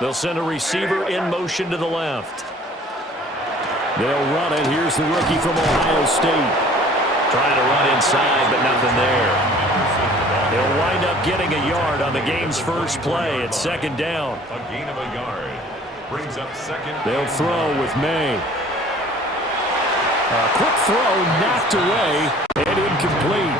They'll send a receiver in motion to the left. They'll run it. Here's the rookie from Ohio State. Trying to run inside, but nothing there. They'll wind up getting a yard on the game's first play at second down. A gain of a yard. Brings up second. They'll throw with May. A quick throw knocked away and incomplete.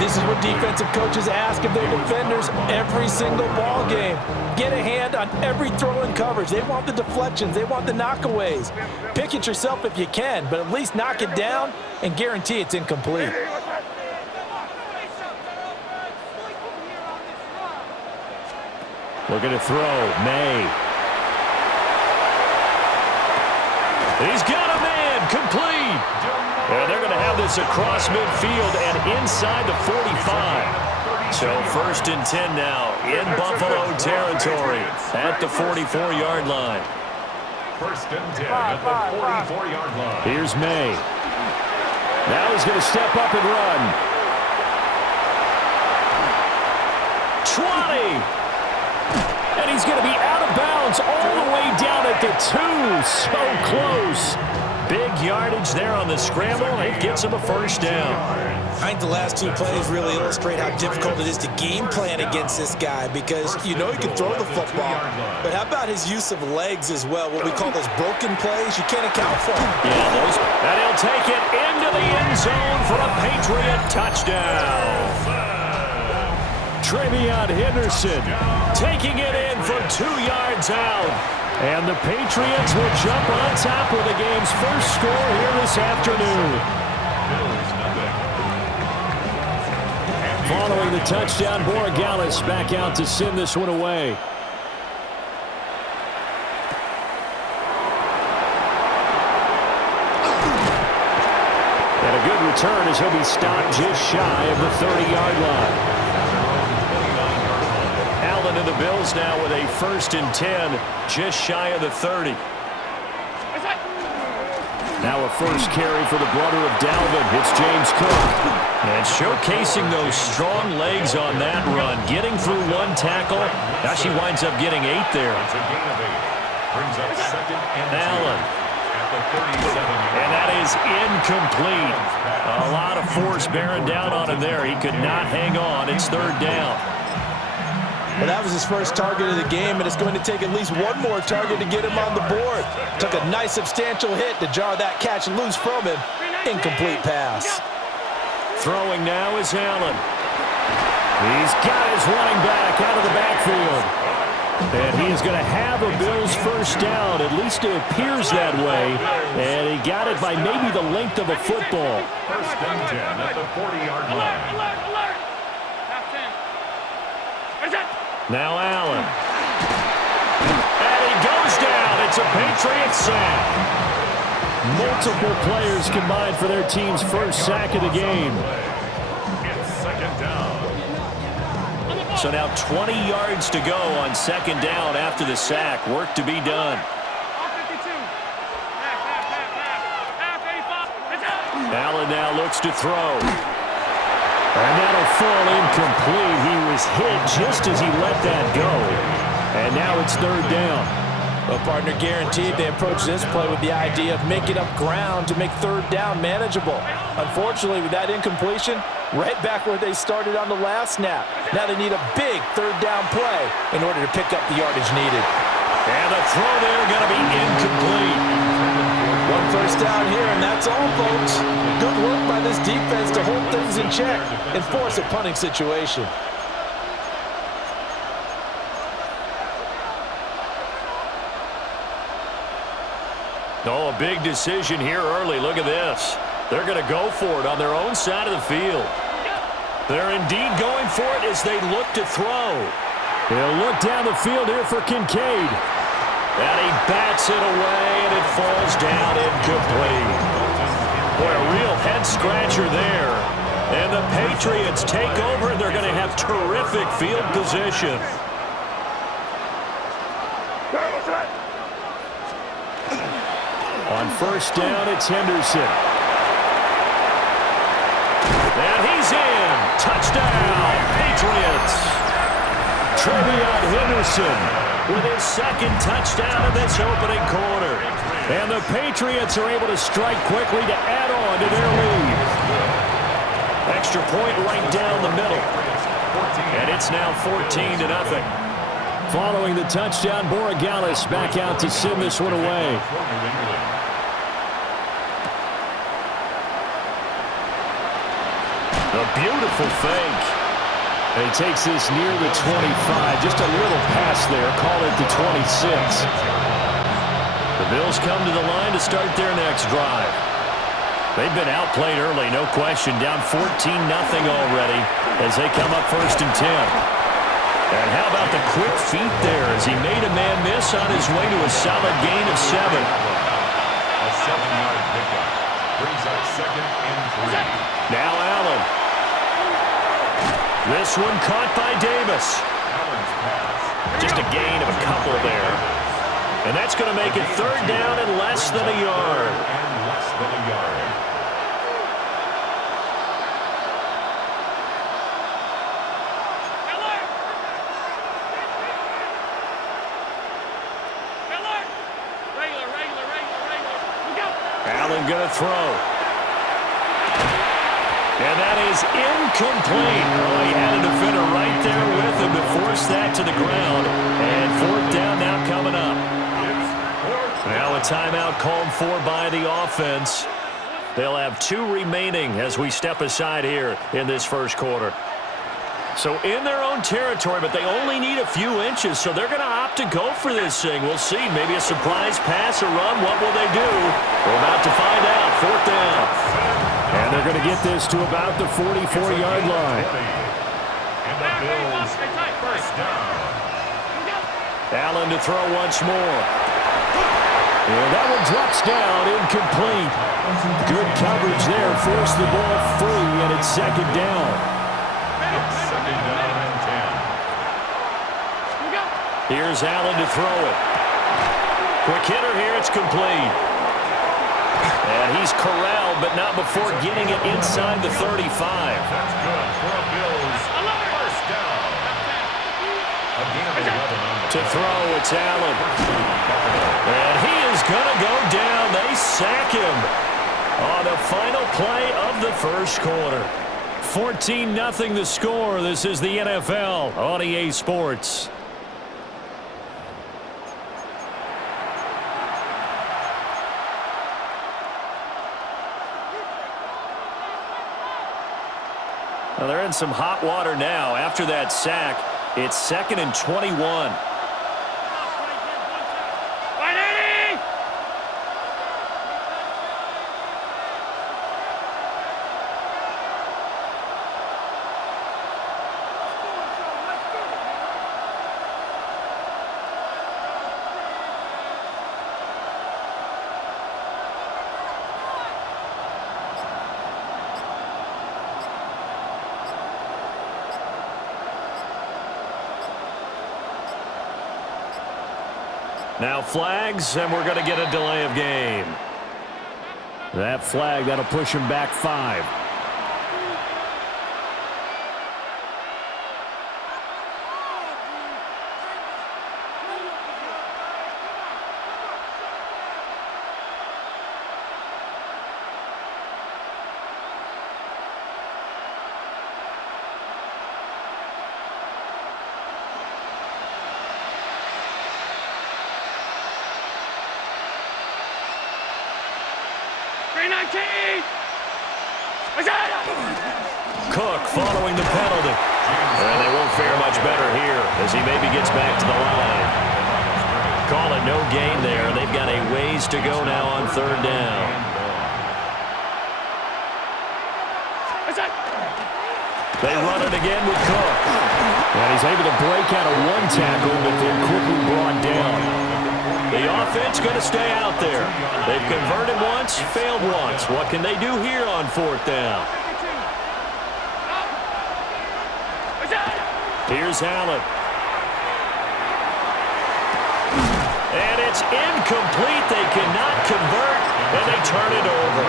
This is what defensive coaches ask of their defenders every single ball game. Get a hand on every throw in coverage. They want the deflections. They want the knockaways. Pick it yourself if you can, but at least knock it down and guarantee it's incomplete. Looking to throw. May. He's got a man. Complete. And they're going to have this across midfield and inside the 45. So 1st and 10 now in Buffalo territory at the 44-yard line. 1st and 10 at the 44-yard line. Here's May. Now he's going to step up and run. 20. And he's going to be out of bounds all the way down at the 2. So close. Big yardage there on the scramble. It gets him a first down. I think the last two plays really illustrate how difficult it is to game plan against this guy because you know he can throw the football. But how about his use of legs as well? What we call those broken plays, you can't account for them. Yeah, those. And he'll take it into the end zone for a Patriot touchdown. Trevion Henderson taking it in from 2 yards out. And the Patriots will jump on top with the game's first score here this afternoon. Following the touchdown, Borregales back out to send this one away. And a good return as he'll be stopped just shy of the 30-yard line. Allen and the Bills now with a 1st and 10, just shy of the 30. Now a first carry for the brother of Dalvin. It's James Cook. And showcasing those strong legs on that run. Getting through one tackle. Now she winds up getting 8 there. Allen. And that is incomplete. A lot of force bearing down on him there. He could not hang on. It's 3rd down. Well, that was his first target of the game, and it's going to take at least one more target to get him on the board. Took a nice substantial hit to jar that catch loose from him. Incomplete pass. Throwing now is Allen. He's got his running back out of the backfield. And he is going to have a Bills first down. At least it appears that way. And he got it by maybe the length of a football. 1st and 10 at the 40-yard line. Now Allen. And he goes down. It's a Patriot sack. Multiple players combined for their team's first sack of the game. It's 2nd down. So now 20 yards to go on 2nd down after the sack. Work to be done. Allen now looks to throw. And that'll fall incomplete. He was hit just as he let that go. And now it's 3rd down. Well, partner, guaranteed they approach this play with the idea of making up ground to make 3rd down manageable. Unfortunately, with that incompletion, right back where they started on the last snap. Now they need a big 3rd down play in order to pick up the yardage needed. And the throw there going to be incomplete. One first down here, and that's all, folks. Good work by this defense to hold things in check and force a punting situation. Oh, a big decision here early. Look at this. They're going to go for it on their own side of the field. They're indeed going for it as they look to throw. They'll look down the field here for Kincaid. And he bats it away, and it falls down incomplete. Boy, a real head-scratcher there. And the Patriots take over, and they're going to have terrific field position. On 1st down, it's Henderson. And he's in. Touchdown, Patriots. Trevion Wilson with his second touchdown in this opening quarter. And the Patriots are able to strike quickly to add on to their lead. Extra point right down the middle. And it's now 14-0. Following the touchdown, Borregales back out to send this one away. A beautiful fake. And he takes this near the 25. Just a little pass there. Call it the 26. The Bills come to the line to start their next drive. They've been outplayed early, no question. Down 14-0 already as they come up 1st and 10. And how about the quick feet there as he made a man miss on his way to a solid gain of 7. A 7-yard pickup brings up 2nd and 3. Now Allen. This one caught by Davis. Allen's pass. Just a gain of a couple there. And that's going to make it 3rd down and less than a yard. And less than a yard. Allen going to throw. And that is incomplete. Oh, he had a defender right there with him to force that to the ground. And 4th down now coming up. Now a timeout called for by the offense. They'll have 2 remaining as we step aside here in this first quarter. So in their own territory, but they only need a few inches, so they're going to opt to go for this thing. We'll see. Maybe a surprise pass or run. What will they do? We're about to find out. 4th down. And they're going to get this to about the 44-yard line. And the Bills first down. Allen to throw once more. And that one drops down, incomplete. Good coverage there, forced the ball free, and it's 2nd down. It's 2nd down and 10. Here's Allen to throw it. Quick hitter here, it's complete. And he's corralled, but not before getting it inside the 35. That's good for a Bills first down. A gain of 11 on the To throw, it's Allen. And he is going to go down. They sack him on the final play of the first quarter. 14-0 the score. This is the NFL on EA Sports. Well, they're in some hot water now. After that sack, it's 2nd and 21. Now flags, and we're going to get a delay of game. That flag, that'll push him back 5. Cook following the penalty. And they won't fare much better here as he maybe gets back to the line. Call it no gain there. They've got a ways to go now on 3rd down. They run it again with Cook. And he's able to break out of one tackle, but then quickly brought down. The offense going to stay out there. They've converted once, failed once. What can they do here on 4th down? Here's Allen. And it's incomplete. They cannot convert, and they turn it over.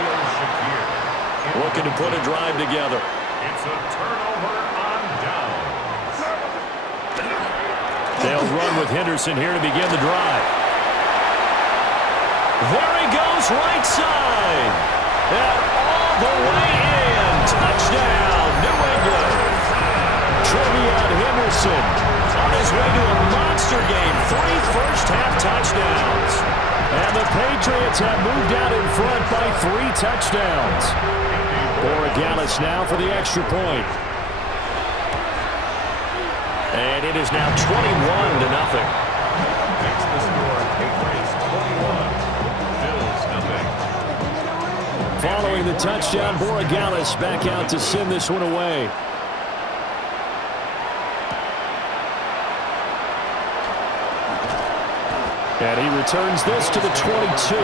Looking to put a drive together. It's a turnover on downs. They'll run with Henderson here to begin the drive. There he goes, right side. And all the way in. Touchdown, New England. Trevion Henderson on his way to a monster game. 3 first-half touchdowns. And the Patriots have moved out in front by 3 touchdowns. Borregales now for the extra point. And it is now 21-0. Makes the score Patriots 21, Bills nothing. Following the touchdown, Borregales back out to send this one away. And he returns this to the 22.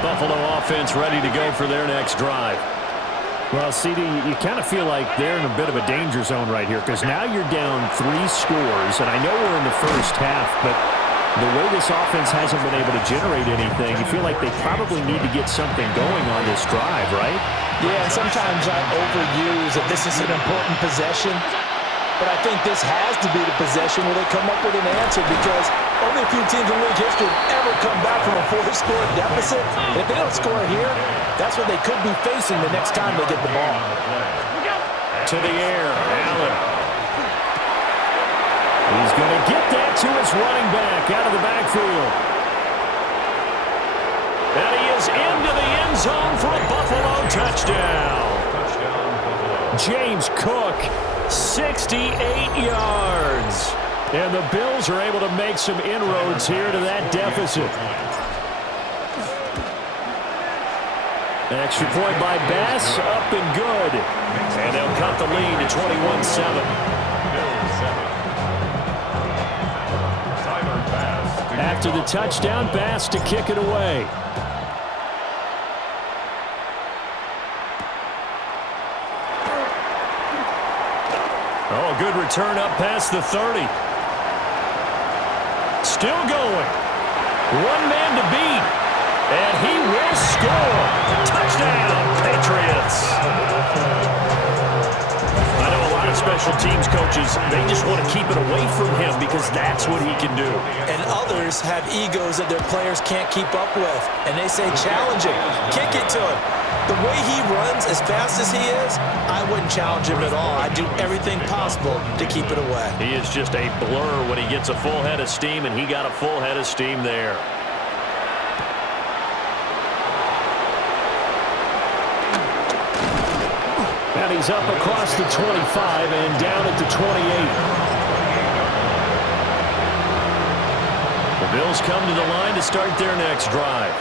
Buffalo offense ready to go for their next drive. Well, CD, you kind of feel like they're in a bit of a danger zone right here because now you're down 3 scores, and I know we're in the first half, but the way this offense hasn't been able to generate anything, you feel like they probably need to get something going on this drive, right? Yeah, and sometimes I overuse that this is an important possession, but I think this has to be the possession where they come up with an answer because only a few teams in league history have ever come back from a 4-score deficit. If they don't score here, that's what they could be facing the next time they get the ball. To the air, Allen. He's going to get that to his running back out of the backfield. And he is into the end zone for a Buffalo touchdown. James Cook, 68 yards. And the Bills are able to make some inroads here to that deficit. Extra point by Bass, up and good. And they'll cut the lead to 21-7. After the touchdown, Bass to kick it away. Oh, a good return up past the 30. Still going. One man to beat. And he will score. Touchdown, Patriots. I know a lot of special teams coaches, they just want to keep it away from him because that's what he can do. And others have egos that their players can't keep up with. And they say, challenge him, kick it to him. The way he runs as fast as he is, I wouldn't challenge him at all. I'd do everything possible to keep it away. He is just a blur when he gets a full head of steam, and he got a full head of steam there. And he's up across the 25 and down at the 28. The Bills come to the line to start their next drive.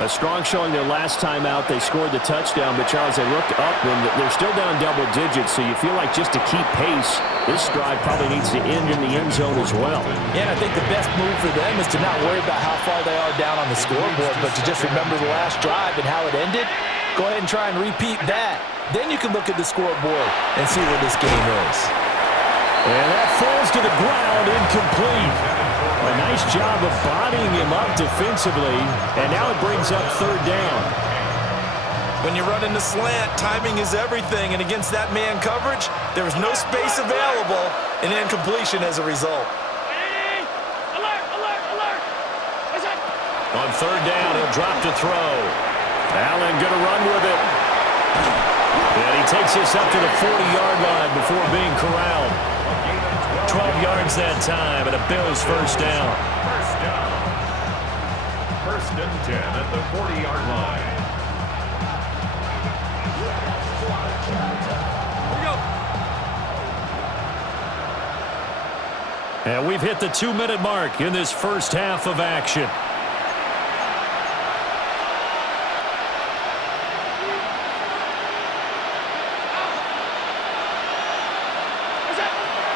A strong showing their last time out. They scored the touchdown, but Charles, they looked up and they're still down double digits, so you feel like just to keep pace, this drive probably needs to end in the end zone as well. Yeah, and I think the best move for them is to not worry about how far they are down on the scoreboard, but to just remember the last drive and how it ended. Go ahead and try and repeat that. Then you can look at the scoreboard and see where this game is. And that falls to the ground, incomplete. A nice job of bodying him up defensively, and now it brings up third down. When you're running the slant, timing is everything, and against that man coverage, there is no space available, and incompletion as a result. On third down, he'll drop to throw. Allen going to run with it. And he takes this up to the 40-yard line before being corralled. 12 yards that time, and a Bills first down. First down. First and 10 at the 40-yard line. Here we go. And we've hit the 2-minute mark in this first half of action.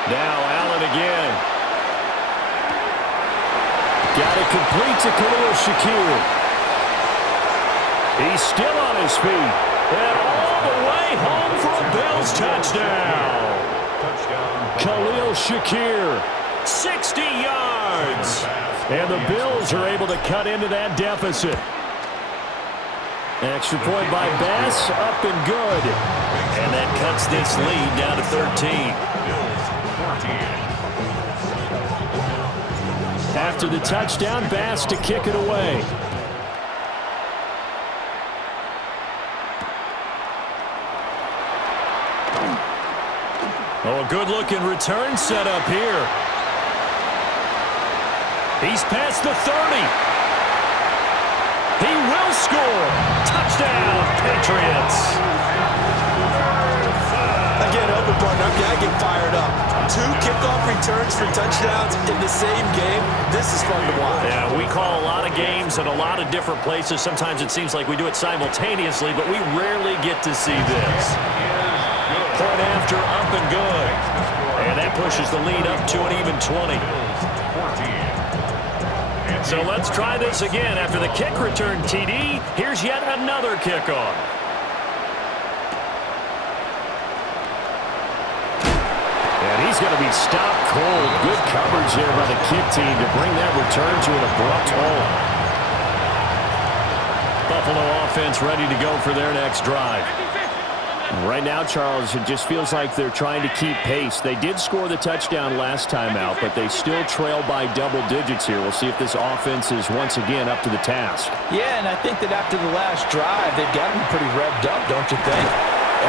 Now Allen again. Got it complete to Khalil Shakir. He's still on his feet. And all the way home for a Bills touchdown. Khalil Shakir, 60 yards. And the Bills are able to cut into that deficit. Extra point by Bass, up and good. And that cuts this lead down to 13. After the touchdown, Bass to kick it away. Oh, a good-looking return set up here. He's past the 30. He will score. Touchdown, Patriots. Again, open partner, I get fired up. 2 kickoff returns for touchdowns in the same game. This is fun to watch. Yeah, we call a lot of games in a lot of different places. Sometimes it seems like we do it simultaneously, but we rarely get to see this. Point after, up and good. And that pushes the lead up to an even 20. So let's try this again. After the kick return TD, here's yet another kickoff. And he's going to be stopped cold. Good coverage there by the kick team to bring that return to an abrupt halt. Buffalo offense ready to go for their next drive. Right now, Charles, it just feels like they're trying to keep pace. They did score the touchdown last time out, but they still trail by double digits here. We'll see if this offense is once again up to the task. Yeah, and I think that after the last drive, they've got to be pretty revved up, don't you think?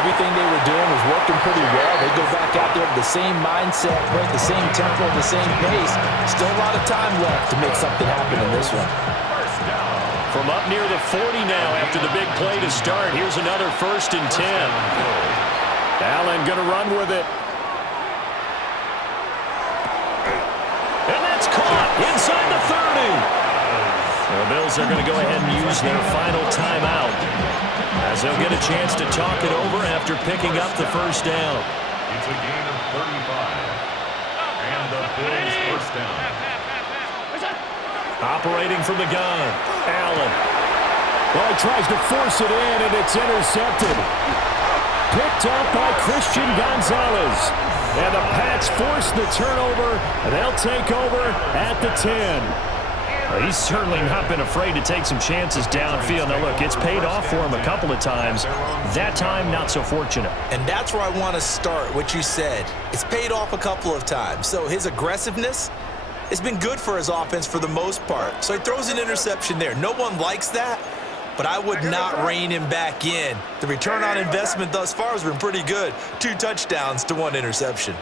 Everything they were doing was working pretty well. They go back out there with the same mindset, play at the same tempo, the same pace. Still a lot of time left to make something happen in this one. From up near the 40 now after the big play to start. Here's another 1st and 10. Allen going to run with it. And that's caught inside the 30. The Bills are going to go ahead and use their final timeout as they'll get a chance to talk it over after picking up the first down. It's a gain of 35. And the Bills first down. Operating from the gun, Allen. Well, he tries to force it in, and it's intercepted. Picked up by Christian Gonzalez. And the Pats force the turnover, and they'll take over at the 10. Well, he's certainly not been afraid to take some chances downfield. Now, look, it's paid off for him a couple of times. That time, not so fortunate. And that's where I want to start, what you said. It's paid off a couple of times. So his aggressiveness, it's been good for his offense for the most part. So he throws an interception there. No one likes that, but I would not rein him back in. The return on investment thus far has been pretty good. 2 touchdowns to 1 interception.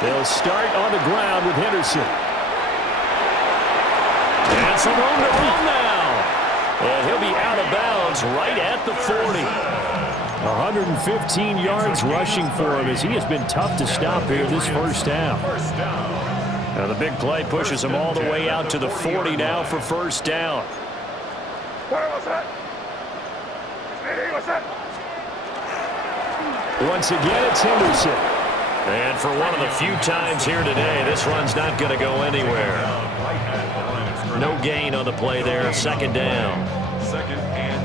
They'll start on the ground with Henderson. And some room to run now. And he'll be out of bounds right at the 40. 115 yards rushing for him as he has been tough to stop here this first half. Now the big play pushes him all the way out to the 40 now for first down. Once again, it's Henderson. And for one of the few times here today, this run's not going to go anywhere. No gain on the play there, 2nd down.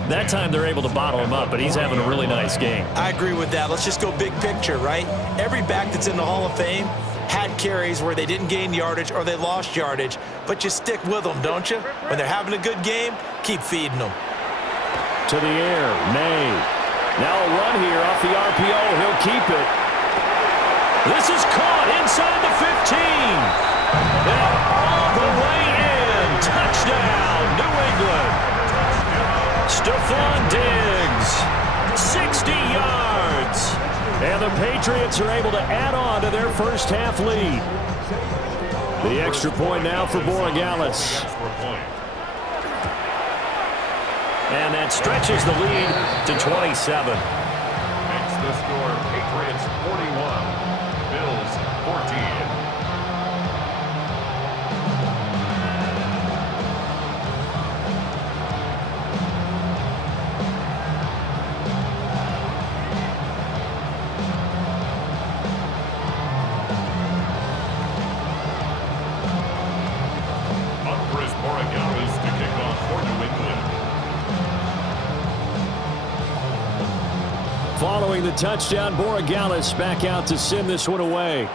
That time they're able to bottle him up, but he's having a really nice game. I agree with that. Let's just go big picture, right? Every back that's in the Hall of Fame had carries where they didn't gain yardage or they lost yardage, but you stick with them, don't you? When they're having a good game, keep feeding them. To the air, May. Now a run here off the RPO. He'll keep it. This is caught inside the 15. And all the way in. Touchdown, New England. Stephon Diggs, 60 yards. And the Patriots are able to add on to their first half lead. The extra point now for Borregales. And that stretches the lead to 27. Makes the score Patriots 41, Bills 14. Borregales to kick off for New England. Following the touchdown, Borregales back out to send this one away.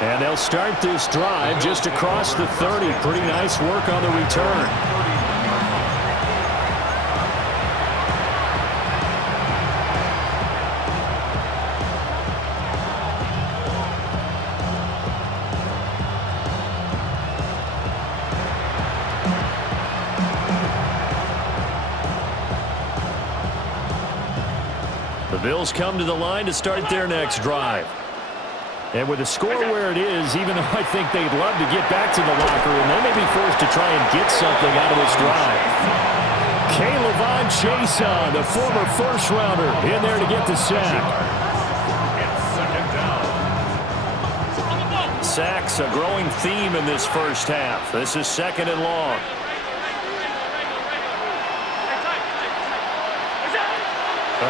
And they'll start this drive just across the 30. Pretty nice work on the return. The Bills come to the line to start their next drive. And with the score where it is, even though I think they'd love to get back to the locker room, they may be forced to try and get something out of this drive. K'Lavon Chaisson, the former first-rounder, in there to get the sack. Sacks, a growing theme in this first half. This is 2nd and long.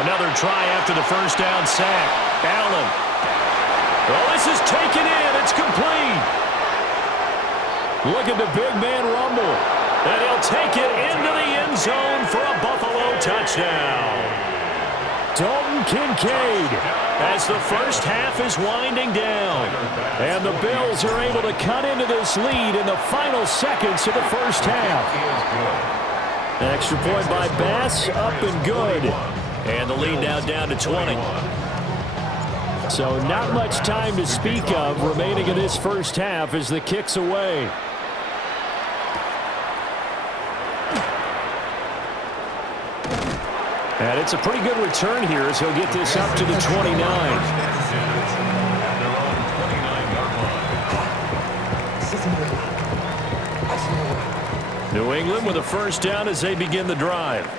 Another try after the first down sack. Allen. Well, this is taken in. It's complete. Look at the big man rumble. And he'll take it into the end zone for a Buffalo touchdown. Dalton Kincaid as the first half is winding down. And the Bills are able to cut into this lead in the final seconds of the first half. Extra point by Bass, up and good. And the lead now down to 20. So not much time to speak of remaining in this first half as the kick's away. And it's a pretty good return here as he'll get this up to the 29. New England with a first down as they begin the drive.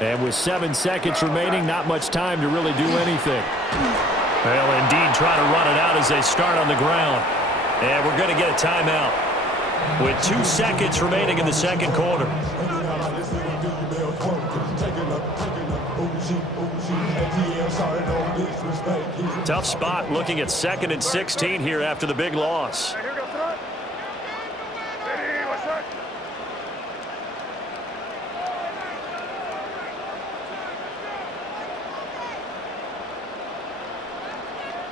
And with 7 seconds remaining, not much time to really do anything. Well, indeed, trying to run it out as they start on the ground. And we're going to get a timeout with 2 seconds remaining in the second quarter. Tough spot looking at 2nd and 16 here after the big loss.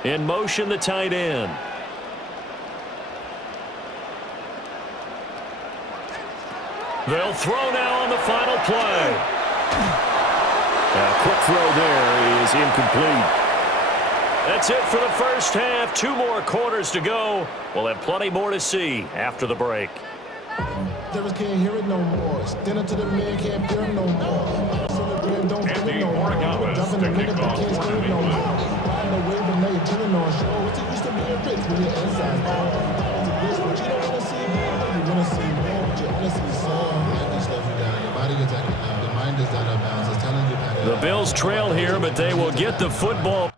In motion, the tight end. They'll throw now on the final play. A quick throw there is incomplete. That's it for the first half. 2 more quarters to go. We'll have plenty more to see after the break. Can't hear it no more. Stand up to the man, can't hear him no more. Don't feel it no more. Jumping the niggas that can't hear it no more. Riding the wave and now you're chilling on show. It's used to be a rich with your inside. It's what you don't want to see. You want to see more, but you honestly saw. Your body attacking now. Your mind is out of bounds. It's telling you that. The Bills trail here, but they will get the football.